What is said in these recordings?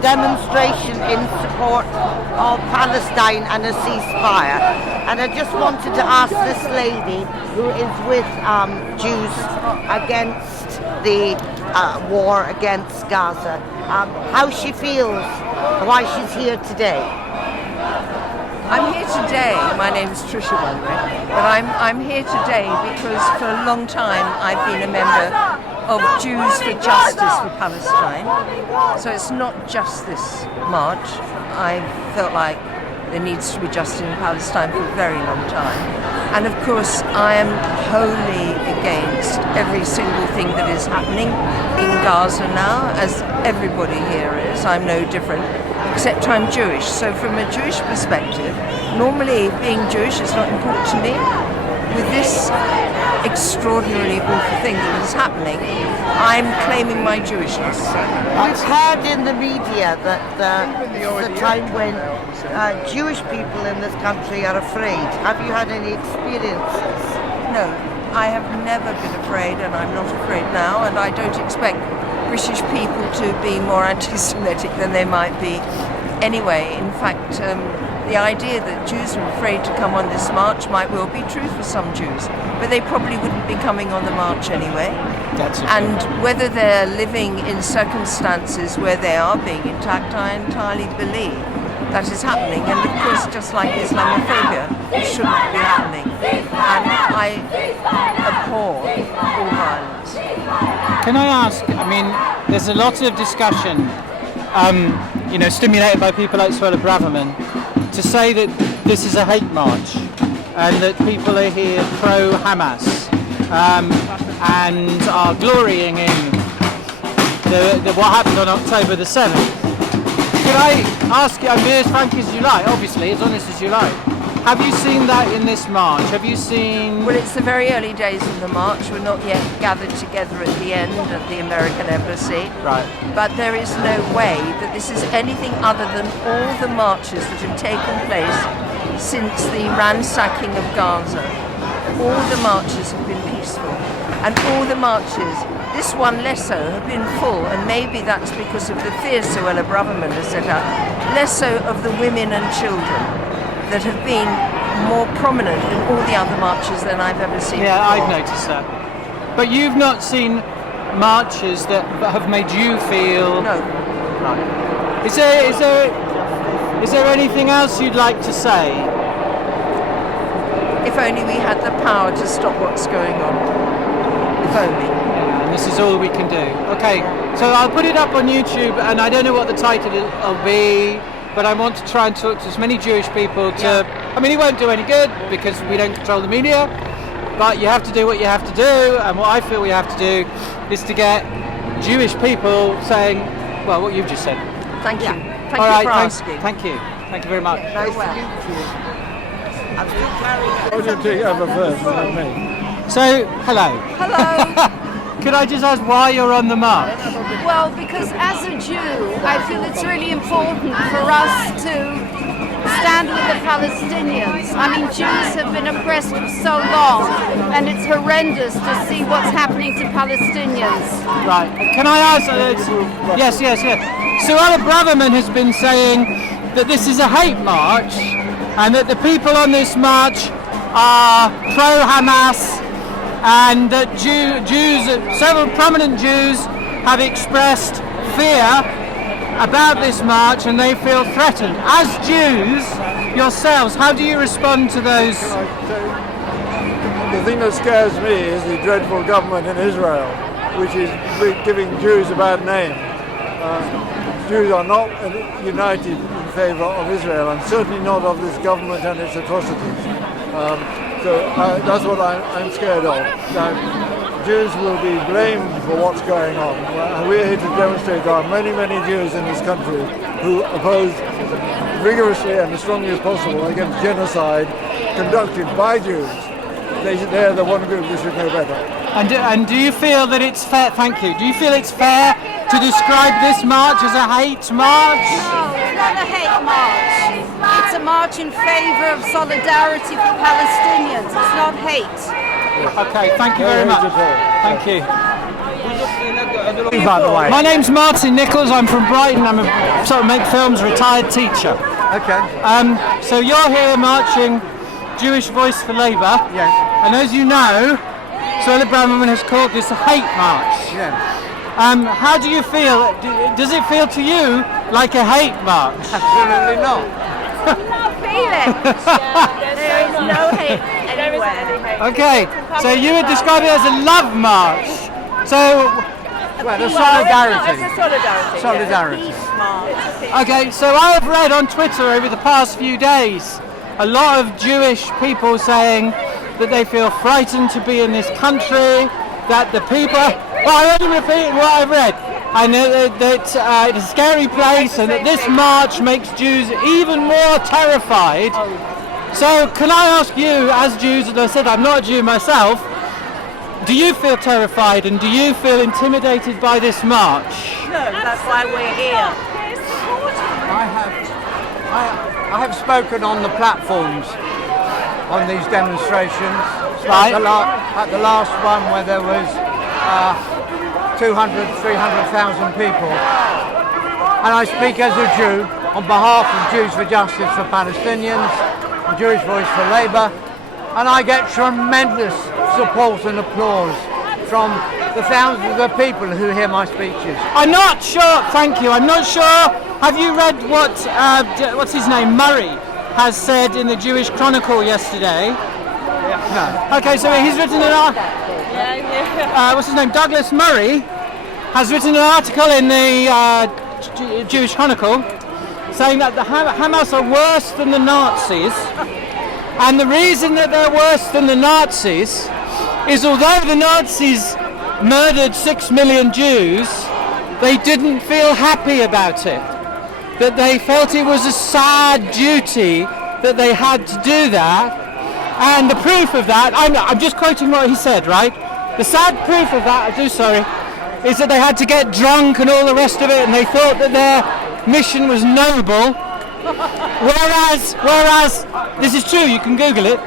demonstration in support of Palestine and a ceasefire. And I just wanted to ask this lady who is with Jews against the war against Gaza, how she feels, why she's here today. I'm here today, my name is Tricia by the way, but I'm here today because for a long time I've been a member of Jews for Justice for Palestine. So it's not just this march. I felt like there needs to be justice in Palestine for a very long time. And of course I am wholly against every single thing that is happening in Gaza now, as everybody here is. I'm no different, except I'm Jewish. So from a Jewish perspective, normally being Jewish is not important to me. With this extraordinarily awful thing that is happening, I'm claiming my Jewishness. We've heard in the media that the time when Jewish people in this country are afraid. Have you had any experiences? No, I have never been afraid, and I'm not afraid now, and I don't expect British people to be more anti-Semitic than they might be anyway. In fact, the idea that Jews are afraid to come on this march might well be true for some Jews, but they probably wouldn't be coming on the march anyway. And whether they're living in circumstances where they are being attacked, I entirely believe that is happening. And of course, just like Islamophobia, it shouldn't be happening. And I abhor all violence. Can I ask, I mean, there's a lot of discussion, stimulated by people like Suella Braverman, to say that this is a hate march and that people are here pro-Hamas and are glorying in what happened on October the 7th. Could I ask you, be as frank as you like, obviously, as honest as you like, have you seen that in this march? Have you seen... Well, it's the very early days of the march. We're not yet gathered together at the end at the American Embassy. Right. But there is no way that this is anything other than all the marches that have taken place since the ransacking of Gaza. All the marches have been peaceful. And all the marches, this one less so, have been full. And maybe that's because of the fear Suella Braverman has set up. Less so of the women and children that have been more prominent in all the other marches than I've ever seen. Yeah, before. I've noticed that. But you've not seen marches that have made you feel... No. Right. Is there anything else you'd like to say? If only we had the power to stop what's going on. If only. Yeah, and this is all we can do. Okay, so I'll put it up on YouTube, and I don't know what the title will be, but I want to try and talk to as many Jewish people to... Yeah. I mean, it won't do any good because we don't control the media, but you have to do what you have to do, and what I feel we have to do is to get Jewish people saying, well, what you've just said. Thank you. Yeah. Thank you for asking. Thank you. Thank you very much. Nice to meet you. I'm still carrying... What do you take over first, not me? So, hello. Hello. Could I just ask why you're on the march? Well, because as a Jew, I feel it's really important for us to stand with the Palestinians. I mean, Jews have been oppressed for so long, and it's horrendous to see what's happening to Palestinians. Right. Can I ask? Yes. Suella Braverman has been saying that this is a hate march, and that the people on this march are pro-Hamas, and that several prominent Jews have expressed fear about this march and they feel threatened. As Jews yourselves, how do you respond to those? The thing that scares me is the dreadful government in Israel, which is giving Jews a bad name. Jews are not united in favour of Israel, and certainly not of this government and its atrocities. So that's what I'm scared of. That Jews will be blamed for what's going on. We're here to demonstrate there are many, many Jews in this country who oppose rigorously and as strongly as possible against genocide conducted by Jews. They're the one group who should know better. And do you feel that it's fair? Thank you. Do you feel it's fair to describe this march as a hate march? No, it's not a hate march. It's a march in favour of solidarity for Palestinians. It's not hate. Okay, thank you very much. Thank you. By the way. My name's Martin Nichols. I'm from Brighton. I'm a sort of make films retired teacher. Okay. So you're here marching Jewish Voice for Labour. Yes. And as you know, Suella Braverman has called this a hate march. Yeah. How do you feel? Does it feel to you like a hate march? Absolutely not. There is no hate anywhere. Okay, so you would describe it as a love march. So, Well, the solidarity. Solidarity. Solidarity. okay, so I have read on Twitter over the past few days a lot of Jewish people saying that they feel frightened to be in this country, that the people... Well, I'm only repeating what I've read. I know that it's a scary place and that this march makes Jews even more terrified. So can I ask you, as Jews, as I said, I'm not a Jew myself, do you feel terrified and do you feel intimidated by this march? No, that's why we're here. I have spoken on the platforms on these demonstrations. So Right. At the last one where there was 300,000 people. And I speak as a Jew on behalf of Jews for Justice for Palestinians, and Jewish Voice for Labour, and I get tremendous support and applause from the thousands of people who hear my speeches. I'm not sure, thank you, I'm not sure. Have you read what, what's his name, Murray, has said in the Jewish Chronicle yesterday? No. Okay, so he's written an what's his name? Douglas Murray has written an article in the Jewish Chronicle saying that the Hamas are worse than the Nazis, and the reason that they're worse than the Nazis is although the Nazis murdered 6 million Jews, they didn't feel happy about it. That they felt it was a sad duty that they had to do that. And the proof of that, I'm just quoting what he said, right? The sad proof of that, is that they had to get drunk and all the rest of it, and they thought that their mission was noble. Whereas, this is true, you can Google it.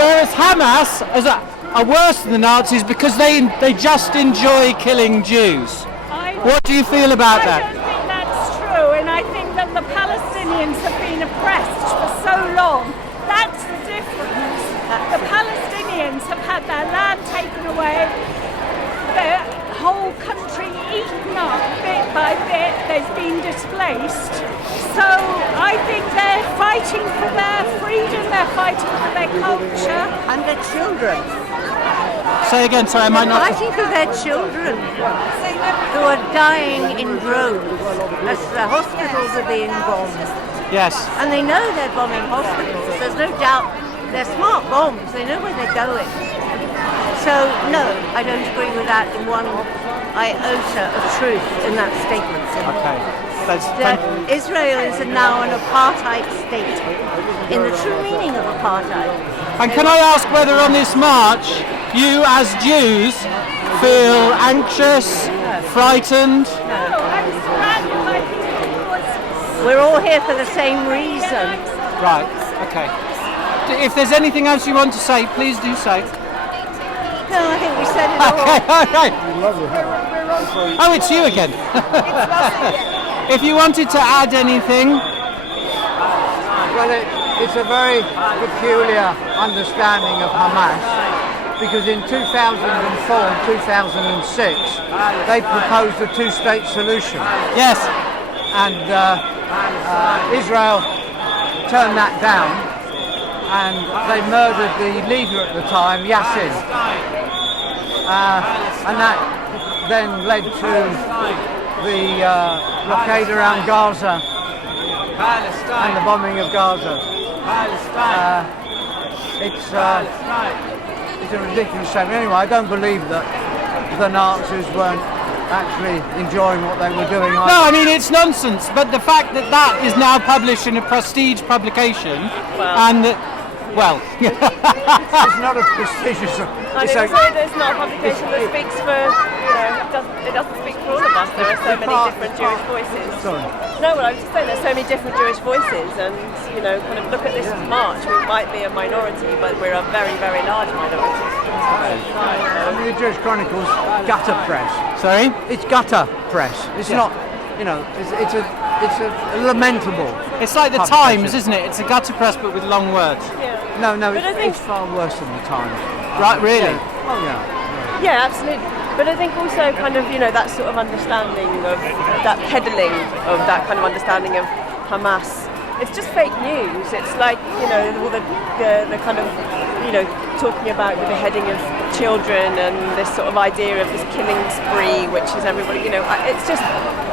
Whereas Hamas are worse than the Nazis because they just enjoy killing Jews. What do you feel about that? I don't think that's true, and I think that the Palestinians have been oppressed for so long. That's the difference. The Palestinians have had their land taken away, their whole country eaten up bit by bit, they've been displaced. So I think they're fighting for their freedom, they're fighting for their culture. And their children. Say again, sorry, I might not... Fighting for their children who are dying in droves as the hospitals are being bombed. Yes. And they know they're bombing hospitals. There's no doubt. They're smart bombs. They know where they're going. So, no, I don't agree with that in one iota of truth in that statement. Okay. Israel is now an apartheid state in the true meaning of apartheid. And can I ask whether on this march, you as Jews feel anxious, frightened? I'm surrounded by people who are We're all here for the same reason. Right, okay. If there's anything else you want to say, please do say. No, I think we said it all. Okay, all right. Oh, it's you again. If you wanted to add anything. Well, it's a very peculiar understanding of Hamas, because in 2004 and 2006 they proposed a two-state solution. Yes. And Israel turned that down, and they murdered the leader at the time, Yassin. And that then led to the blockade around Gaza and the bombing of Gaza. It's a ridiculous statement. Anyway, I don't believe that the Nazis weren't actually enjoying what they were doing. No, I mean, it's nonsense, but the fact that that is now published in a prestige publication, and that Well, It's not a prestigious. And It's it's not a publication that speaks for, it doesn't speak for all of us. There are so many different Jewish voices. Sorry. No, well, I was just saying there's so many different Jewish voices, and kind of look at this march. We might be a minority, but we're a very, very large minority. The Jewish Chronicles gutter press. sorry? It's gutter press. It's not, it's a lamentable. It's like the publication. Times, isn't it? It's a gutter press but with long words. No, But I think- it's far worse than the Times. Right, really? Yeah. Oh yeah. Yeah, absolutely. But I think also kind of, that sort of understanding of that peddling of that kind of understanding of Hamas. It's just fake news. It's like, all the kind of, talking about the beheading of children and this sort of idea of this killing spree, which is everybody, it's just,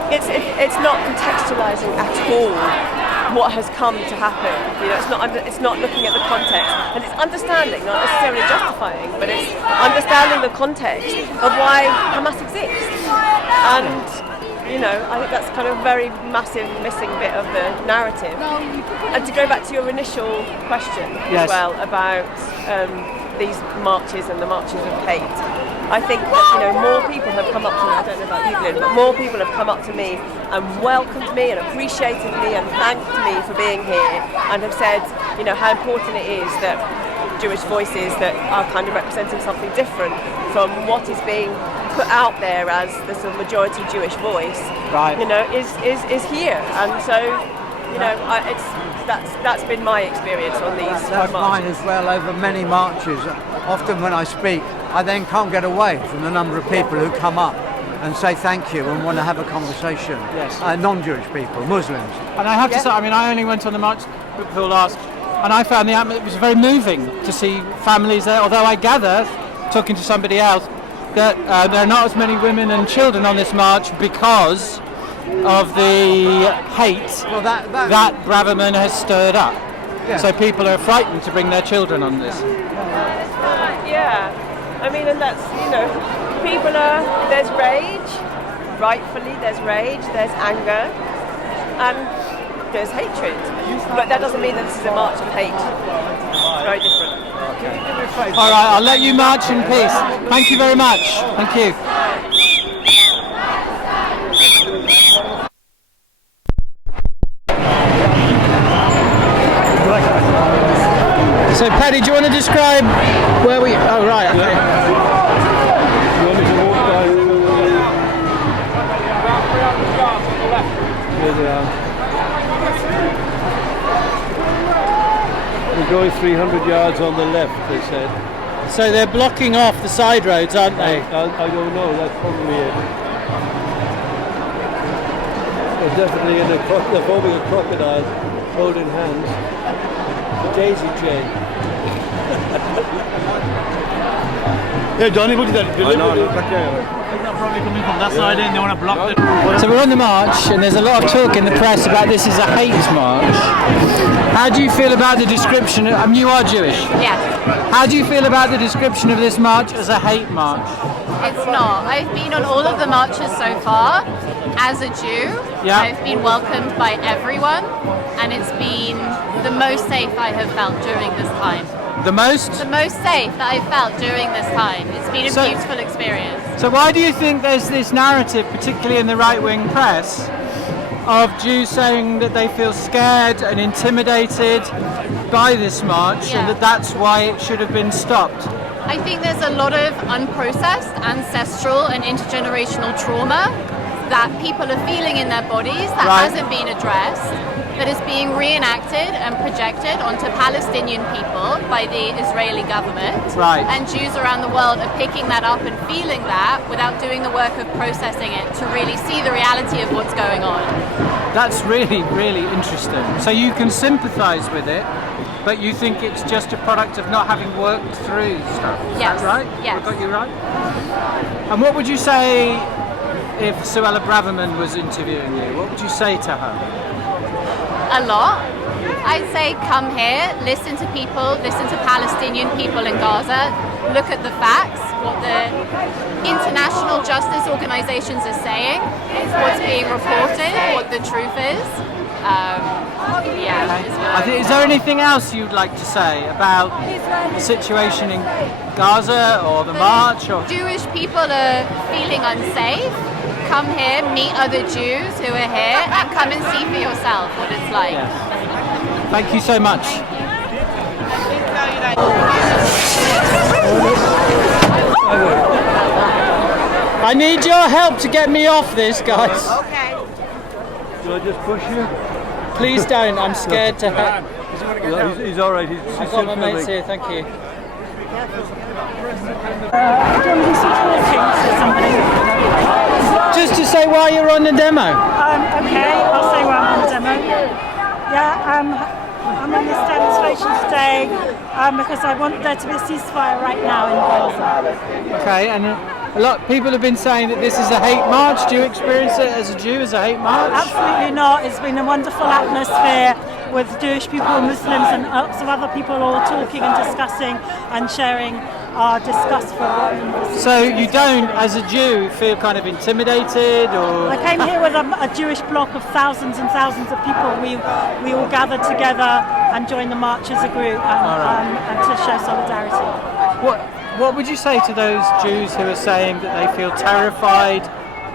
it's not contextualizing at all what has come to happen. It's not looking at the context, and it's understanding, not necessarily justifying, but it's understanding the context of why Hamas exists. And I think that's kind of a very massive missing bit of the narrative. And to go back to your initial question Yes. as well about these marches and the marches of hate, I think that more people have come up to me. I don't know about you, Glenn, but more people have come up to me and welcomed me and appreciated me and thanked me for being here, and have said, how important it is that Jewish voices that are kind of representing something different from what is being put out there as the sort of majority Jewish voice, Right. is here. And so, that's been my experience on these That's mine marches. as well over many marches. Often when I speak, I then can't get away from the number of people who come up and say thank you and want to have a conversation. Yes. Non-Jewish people, Muslims. And I have to say, I only went on the march before last, and I found it was very moving to see families there, although I gather, talking to somebody else, that there are not as many women and children on this march because of the hate Well, that Braverman has stirred up. Yeah. So people are frightened to bring their children on this. Yeah, and that's, there's rage, rightfully there's rage, there's anger, and there's hatred. But that doesn't mean that this is a march of hate. It's very different. All right, I'll let you march in peace. Thank you very much. Thank you. So, Paddy, do you want to describe where we... Oh, right, okay. You want me to walk by? Here they are. We're going 300 yards on the left, they said. So they're blocking off the side roads, aren't they? I don't know, that's probably it. They're definitely they're forming a crocodile, holding hands. The daisy chain. Yeah, Johnny, look at that. Probably coming from that side and they want to block it. So we're on the march, and there's a lot of talk in the press about this is a hate march. How do you feel about the description? You are Jewish. Yes, How do you feel about the description of this march as a hate march? it's not. I've been on all of the marches so far as a Jew. Yeah. I've been welcomed by everyone, and it's been the most safe I have felt during this time. The most? The most safe that I've felt during this time. It's been a So- beautiful experience. So why do you think there's this narrative, particularly in the right-wing press, of Jews saying that they feel scared and intimidated by this march, and Yeah. that's why it should have been stopped? I think there's a lot of unprocessed, ancestral and intergenerational trauma that people are feeling in their bodies that Right. hasn't been addressed, that is being reenacted and projected onto Palestinian people by the Israeli government. Right. And Jews around the world are picking that up and feeling that without doing the work of processing it to really see the reality of what's going on. That's really, really interesting. So you can sympathise with it, but you think it's just a product of not having worked through stuff. Is Yes. that right? Yes. I got you right? And what would you say if Suella Braverman was interviewing you? What would you say to her? A lot. I'd say come here, listen to people, listen to Palestinian people in Gaza, look at the facts, what the international justice organizations are saying, what's being reported, what the truth is, Is there anything else you'd like to say about the situation in Gaza or the march? Or Jewish people are feeling unsafe. Come here, meet other Jews who are here, and come and see for yourself what it's like. Yes. Thank you so much. I need your help to get me off this, guys. Okay. Shall I just push you? Please don't. I'm scared to help. No, he's all right. I've got my mates here. Thank you. Just to say why you're on the demo. Okay, I'll say why I'm on the demo. Yeah, I'm on this demonstration today because I want there to be a ceasefire right now in Gaza. Okay, and a lot of people have been saying that this is a hate march. Do you experience it as a Jew as a hate march? Absolutely not. It's been a wonderful atmosphere with Jewish people, Muslims and lots of other people all talking and discussing and sharing our disgust for what. So you don't, as a Jew, feel kind of intimidated, or? I came here with a Jewish block of thousands and thousands of people. We all gathered together and joined the march as a group and to show solidarity. What would you say to those Jews who are saying that they feel terrified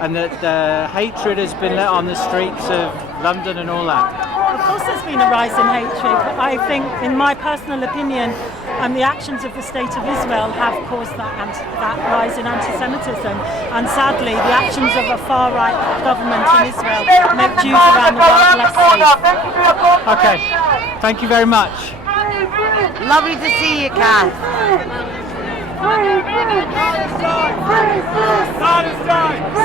and that hatred has been let on the streets of London and all that? Of course there's been a rise in hatred, but I think, in my personal opinion, the actions of the State of Israel have caused that rise in anti-Semitism. And sadly, the actions of a far-right government in Israel make Jews around the world less safe. Okay, thank you very much. Lovely to see you, Kath. Palestine!